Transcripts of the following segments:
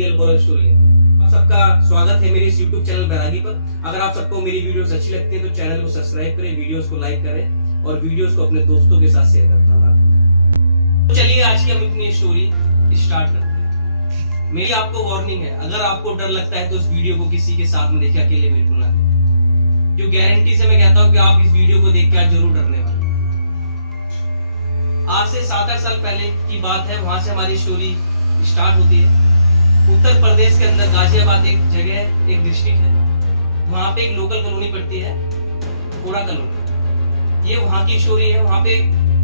Real horror story लेके। आप सबका स्वागत है मेरे इस YouTube चैनल बैरागी पर। अगर आप सबको मेरी वीडियोस अच्छी लगती है तो चैनल को सब्सक्राइब करें, वीडियोस को लाइक करें और वीडियोस को अपने दोस्तों के साथ शेयर करना। तो चलिए आज की हम अपनी स्टोरी स्टार्ट करते हैं। मेरी आपको वार्निंग है, अगर आपको डर लगता है तो इस वीडियो को किसी के साथ में देखें, अकेले बिल्कुल ना देखें। जो गारंटी से मैं कहता हूँ कि आप इस वीडियो को देख के आज जरूर डरने वाले। आज से 7-8 साल पहले की बात है, वहां से हमारी स्टोरी स्टार्ट होती है। उत्तर प्रदेश के अंदर गाजियाबाद एक जगह है, एक डिस्ट्रिक्ट है, वहां पे एक लोकल कॉलोनी पड़ती है, कोड़ा कॉलोनी। ये वहां की स्टोरी है। वहां पे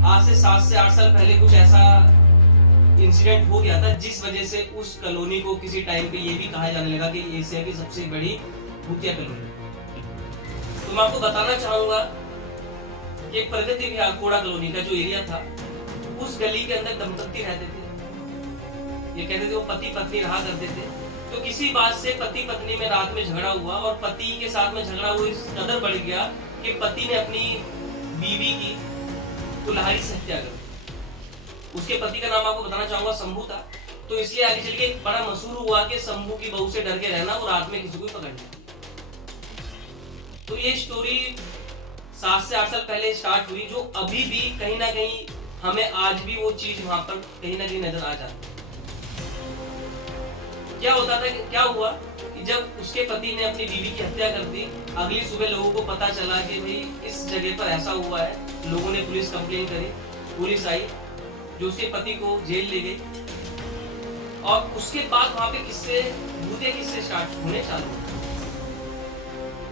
आज से 7 से 8 साल पहले कुछ ऐसा इंसिडेंट हो गया था जिस वजह से उस कॉलोनी को किसी टाइम पे ये भी कहा जाने लगा कि एशिया की सबसे बड़ी भूतिया कॉलोनी। तो मैं आपको बताना चाहूंगा कि प्रगति विहार कोड़ा कॉलोनी का जो एरिया था, उस गली के अंदर दंपत्ति रहते थे। ये कहते थे वो पति पत्नी रहा करते थे। तो किसी बात से पति पत्नी में रात में झगड़ा हुआ और पति के साथ में झगड़ा हुआ इस कदर बढ़ गया कि पति ने अपनी बीवी की कुल्हाड़ी से हत्या कर दी। उसके पति का नाम आपको बताना चाहूंगा शंभू था। तो इसलिए आगे चल के बड़ा मशहूर हुआ कि शंभू की बहू से डर के रहना और रात में किसी को पकड़ लिया। तो ये स्टोरी 7 से 8 साल पहले स्टार्ट हुई, जो अभी भी कहीं ना कहीं हमें आज भी वो चीज वहां पर कहीं ना कहीं नजर आ जाती है। क्या होता था, क्या हुआ कि जब उसके पति ने अपनी बीवी की हत्या कर दी, अगली सुबह लोगों को पता चला कि भाई इस जगह पर ऐसा हुआ है। लोगों ने पुलिस कंप्लेन करी, पुलिस आई जो उसके पति को जेल ले गई। और उसके बाद वहां पे किस्से भूतिया किस्से स्टार्ट होने चालू हुए।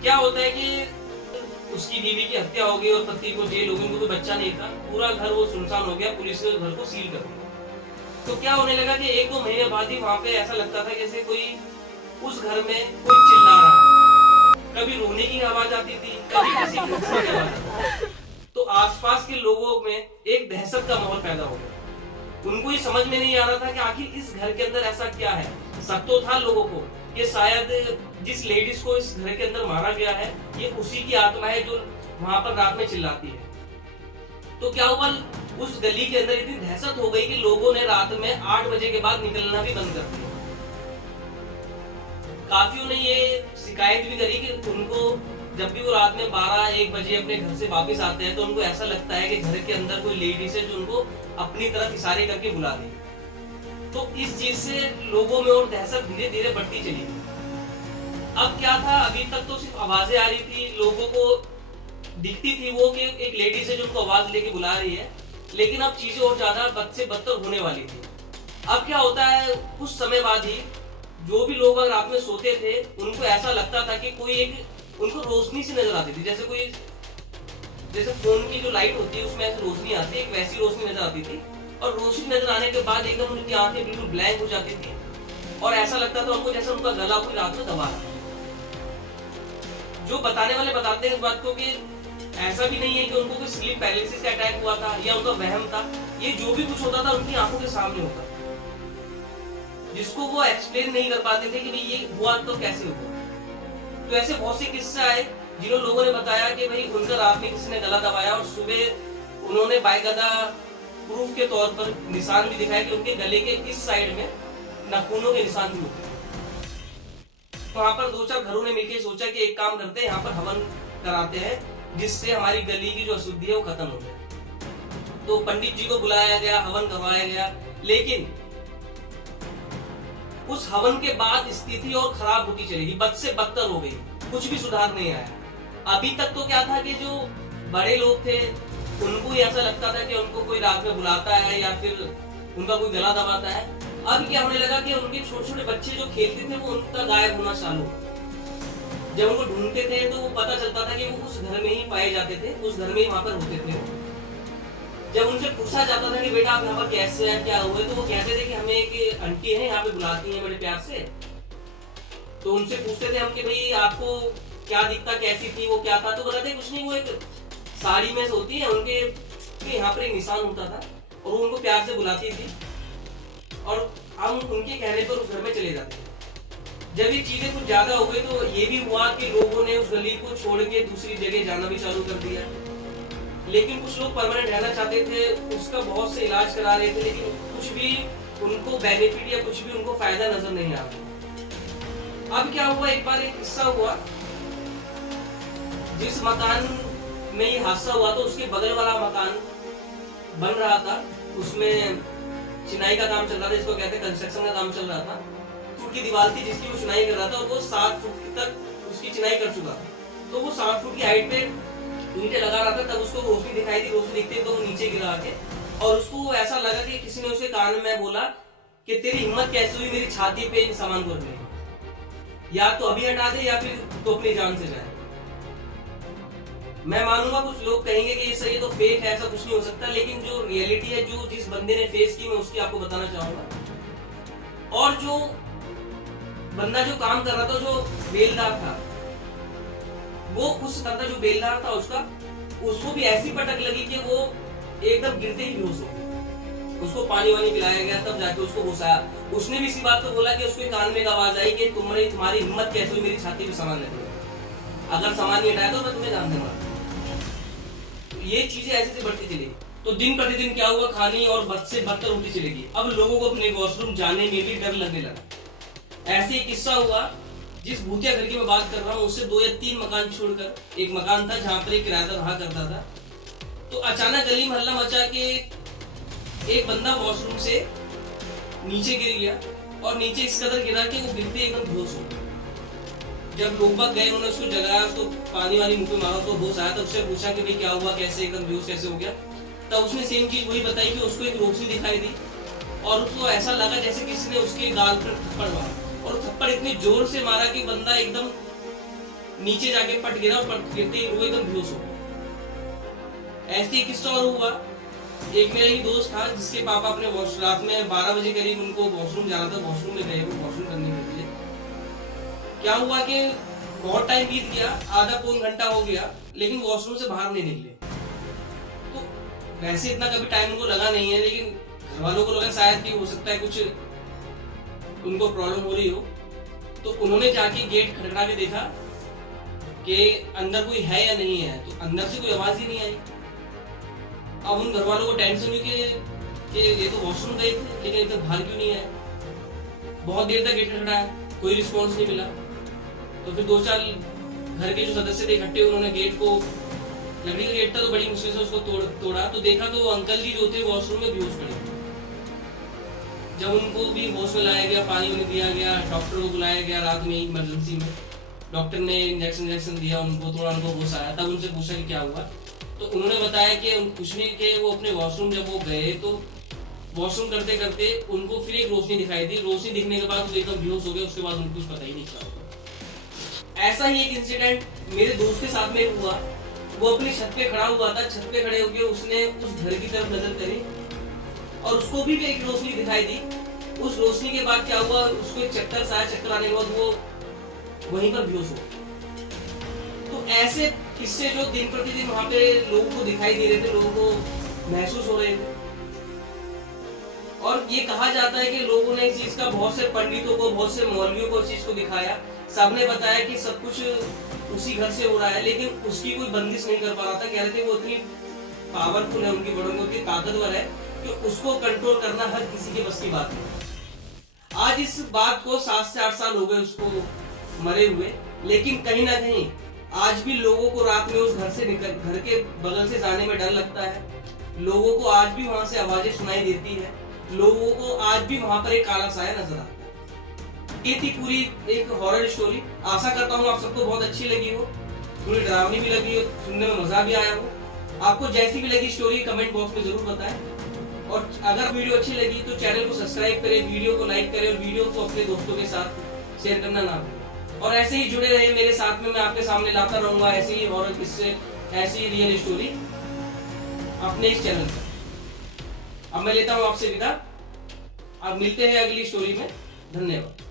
क्या होता है कि उसकी बीवी की हत्या हो गई और पति को जेल हो गई, उनको कोई बच्चा नहीं था, पूरा घर वो सुनसान हो गया, पुलिस ने घर को सील कर दिया। तो क्या होने लगा कि 1-2 महीने बाद ही वहां पे ऐसा लगता था जैसे कोई उस घर में कोई चिल्ला रहा है। कभी रोने की आवाज आती थी, कभी किसी गुस्से की आवाज आती थी। तो आसपास के लोगों में एक दहशत का माहौल पैदा हो गया। उनको ये समझ में नहीं आ रहा था कि आखिर इस घर के अंदर ऐसा क्या है। शक तो था लोगों को कि शायद जिस लेडीज को इस घर के अंदर मारा गया है ये उसी की आत्मा है जो वहां पर रात में चिल्लाती है। तो क्या हुआ, उस गली के अंदर इतनी दहशत हो गई कि लोगों ने रात में 8 बजे के बाद निकलना भी बंद कर दिया। काफियों ने ये शिकायत भी करी कि उनको जब भी वो रात में 12-1 बजे अपने घर से वापस आते हैं तो उनको ऐसा लगता है कि घर के अंदर कोई लेडीज है जो उनको अपनी तरफ इशारे करके बुला रही है। तो इस चीज से लोगों में और दहशत धीरे धीरे बढ़ती चली गई। अब क्या था, अभी तक तो सिर्फ आवाजें आ रही थी, लोगों को दिखती थी वो कि एक लेडीज है जो उनको आवाज लेके बुला रही है, लेकिन अब चीजें और ज्यादा बद से बदतर होने वाली थी। अब क्या होता है, कुछ समय बाद ही जो भी लोग रात में सोते थे उनको ऐसा लगता था कि कोई एक उनको रोशनी सी नजर आती थी, जैसे फोन की जो लाइट होती है उसमें ऐसी रोशनी आती है, एक वैसी रोशनी नजर आती थी। और रोशनी नजर आने के बाद एकदम उनकी आंखें बिल्कुल ब्लैंक हो जाती थी और ऐसा लगता था उनको जैसे उनका गला कोई रात में दबा रहा। जो बताने वाले बताते हैं इस बात को कि ऐसा भी नहीं है कि उनको कोई स्लीप पैरालिसिस का अटैक हुआ था या उनका वहम था, ये जो भी कुछ होता था उनकी आंखों के सामने होता था, जिसको वो एक्सप्लेन नहीं कर पाते थे कि भाई ये हुआ तो कैसे हुआ। तो ऐसे बहुत से किस्से आए जिन्हों लोगों ने बताया कि भाई उनका रात में किसी ने गला दबाया और सुबह उन्होंने बाकायदा प्रूफ के तौर पर निशान भी दिखाया कि उनके गले के इस साइड में नाखूनों के निशान भी होते हैं। वहां पर 2-4 घरों ने मिलकर सोचा कि एक काम करते हैं, यहाँ पर हवन कराते हैं जिससे हमारी गली की जो अशुद्धि है वो खत्म हो जाए। तो पंडित जी को बुलाया गया, हवन करवाया गया, लेकिन उस हवन के बाद स्थिति और खराब होती चली गई, बद से बदतर हो गई, कुछ भी सुधार नहीं आया। अभी तक तो क्या था कि जो बड़े लोग थे उनको ऐसा लगता था कि उनको कोई रात में बुलाता है या फिर उनका कोई गला दबाता है। अब क्या होने लगा कि उनके छोटे छोटे बच्चे जो खेलते थे वो उनका गायब होना चालू हो। जब उनको ढूंढते थे तो वो पता चलता था कि वो उस घर में ही पाए जाते थे, उस घर में ही वहां पर होते थे। जब उनसे पूछा जाता था कि बेटा आप यहाँ पर कैसे हैं, क्या हुए, तो वो कहते थे कि हमें एक आंटी है यहाँ पे बुलाती है बड़े प्यार से। तो उनसे पूछते थे हम कि भाई आपको क्या दिखता, कैसी थी वो, क्या था, तो बताते कुछ नहीं, वो एक साड़ी में होती है उनके यहाँ पर एक निशान होता था और वो उनको प्यार से बुलाती थी और हम उनके कहने पर उस घर में चले जाते थे। जब ये चीजें कुछ ज्यादा हो गई तो ये भी हुआ कि लोगों ने उस गली को छोड़ के दूसरी जगह जाना भी चालू कर दिया। लेकिन कुछ लोग परमानेंट रहना चाहते थे, उसका बहुत से इलाज करा रहे थे, लेकिन कुछ भी उनको बेनिफिट या कुछ भी उनको फायदा नजर नहीं आता। अब क्या हुआ, एक बार एक किस्सा हुआ, जिस मकान में ये हादसा हुआ तो उसके बगल वाला मकान बन रहा था, उसमें चिनाई का काम चल रहा था, जिसको कहते हैं कंस्ट्रक्शन का काम चल रहा था। फुट की दीवार थी जिसकी वो चिनाई कर रहा था और वो 7 फुट तक उसकी चिनाई कर चुका था। तो वो 7 फुट की हाइट पे ईंटें लगा रहा था, तब उसको रोशनी दिखाई दी। रोशनी दिखते तो वो नीचे गिरा के, और उसको ऐसा लगा कि किसी ने उसके कान में बोला कि तेरी हिम्मत कैसे हुई मेरी छाती पे इन सामान को रखने की, या तो अभी हटा दे या फिर तो अपनी जान से जाए। मैं मानूंगा कुछ लोग कहेंगे कि ये सही है तो फेक है, ऐसा कुछ नहीं हो सकता, लेकिन जो रियलिटी है, जो जिस बंदे ने फेस की, मैं उसकी आपको बताना चाहूंगा। और जो बंदा जो काम कर रहा था, जो बेलदार था, वो उस करता जो बेलदार था उसको भी ऐसी पटक लगी कि वो एकदम गिरते ही बेहोश हो गया। उसको पानी वानी पिलाया गया, तब जाके उसको होश आया। उसने भी इसी बात को बोला कि उसके कान में एक आवाज आई कि तुम्हारी हिम्मत कैसे हुई मेरी छाती पे सामान रखने की, अगर सामान नहीं हटाया तो मैं तुम्हें जान दूंगा। ये चीजें ऐसे से बढ़ती चलेगी। तो दिन प्रतिदिन क्या हुआ, खानी और बद से बदतर होती चलेगी। अब लोगों को अपने वॉशरूम जाने में भी डर लगने लगा। ऐसे एक किस्सा हुआ, जिस भूतिया घर की मैं बात कर रहा हूँ, उससे 2 या 3 मकान छोड़कर एक मकान था जहाँ पर एक किराएदार रहा करता था। तो अचानक गली में हल्ला मचा के एक बंदा वॉशरूम से नीचे गिर गया, और नीचे इस कदर गिरा कि वो गिरते एकदम बेहोश हो गया। जब लोग बाग गए, उन्होंने उसको जगाया, उसको पानी वानी मुंह पे मारा, उसको होश आया। तो उससे पूछा कि भाई क्या हुआ, कैसे एकदम बेहोश कैसे हो गया। तब उसने सेम चीज वही बताई कि उसको एक रोशनी दिखाई दी, और उसको ऐसा लगा जैसे किसी ने उसके गाल पर थप्पड़ मारा, और थप्पड़ इतनी जोर से मारा कि बंदा एकदम नीचे जाके पट गिरा, और पट गिरते ही वो एकदम बेहोश हो गया। ऐसे एक किस्सा और हुआ। एक मेरा ही दोस्त था जिसके पापा अपने रात में 12 बजे करीब उनको वॉशरूम जाना था, वॉशरूम में गए, वो वॉशरूम करने के लिए। क्या हुआ कि बहुत टाइम बीत गया, आधा पौन घंटा हो गया, लेकिन वॉशरूम से बाहर नहीं निकले। तो वैसे इतना कभी टाइम उनको लगा नहीं है, लेकिन घर वालों को लगा शायद कि हो सकता है कुछ उनको प्रॉब्लम हो रही हो। तो उन्होंने जाके गेट खटखटा के देखा कि अंदर कोई है या नहीं है। तो अंदर से कोई आवाज ही नहीं आई। अब उन घर वालों को टेंशन हुई कि ये तो वॉशरूम गए थे, लेकिन इधर बाहर क्यों नहीं आए। बहुत देर तक गेट खटखटाया, कोई रिस्पॉन्स नहीं मिला। तो फिर 2-4 घर के जो सदस्य थे इकट्ठे, उन्होंने गेट को, लकड़ी का गेट था तो बड़ी मुश्किल से उसको तोड़ा। तो देखा तो अंकल जी जो थे वॉशरूम में बेहोश पड़े। जब उनको भी होश में लाया गया, पानी वानी दिया गया, डॉक्टर को बुलाया गया रात में इमरजेंसी में। डॉक्टर ने इंजेक्शन दिया उनको, थोड़ा उनको होश आया। तब उनसे पूछा कि क्या हुआ, तो उन्होंने बताया कि कुछ नहीं, कि वो अपने वॉशरूम जब वो गए तो वॉशरूम करते करते उनको फिर एक रोशनी दिखाई दी। रोशनी दिखने के बाद वो एकदम बेहोश हो गए। उसके बाद उनको कुछ पता ही नहीं चला। ऐसा ही एक इंसिडेंट मेरे दोस्त के साथ में हुआ। वो अपनी छत पे खड़ा हुआ था। छत पे खड़े होकर उसने उस घर की तरफ नजर करी, और उसको भी एक रोशनी दिखाई दी। उस रोशनी के बाद क्या हुआ, उसको एक चक्कर सा आया। चक्कर आने के बाद वो वहीं पर बेहोश हो। तो ऐसे किस्से जो दिन प्रतिदिन वहां पे लोगों को दिखाई दे रहे थे, लोगों को महसूस हो रहे थे। और ये कहा जाता है कि लोगों ने इस चीज का, बहुत से पंडितों को, बहुत से मौलवियों को इस चीज को दिखाया। सबने बताया कि सब कुछ उसी घर से हो रहा है, लेकिन उसकी कोई बंदिश नहीं कर पा रहा था। कह रहे थे वो इतनी पावरफुल है, उनकी बड़ों में उतनी ताकतवर है कि उसको कंट्रोल करना हर किसी के बस की बात है। आज इस बात को 7 से 8 साल हो गए उसको मरे हुए, लेकिन कहीं ना कहीं आज भी लोगों को रात में उस घर से घर के बगल से जाने में डर लगता है। लोगों को आज भी वहां से आवाजें सुनाई देती है। लोगों को आज भी वहां पर एक काला साया नजर आता है। ये थी पूरी एक हॉरर स्टोरी। आशा करता हूँ आप सबको बहुत अच्छी लगी हो, थोड़ी डरावनी भी लगी हो, सुनने में मजा भी आया हो। आपको जैसी भी लगी स्टोरी कमेंट बॉक्स में जरूर बताएं। और अगर वीडियो अच्छी लगी तो चैनल को सब्सक्राइब करें, वीडियो को लाइक करें, और वीडियो को अपने दोस्तों के साथ शेयर करना ना भूलें। और ऐसे ही जुड़े रहिए मेरे साथ में, मैं आपके सामने लाता रहूंगा ऐसे ही हॉरर किस्से, ऐसी ही रियल स्टोरी अपने इस चैनल पर। अब मैं लेता हूं आपसे विदा। अब मिलते हैं अगली स्टोरी में। धन्यवाद।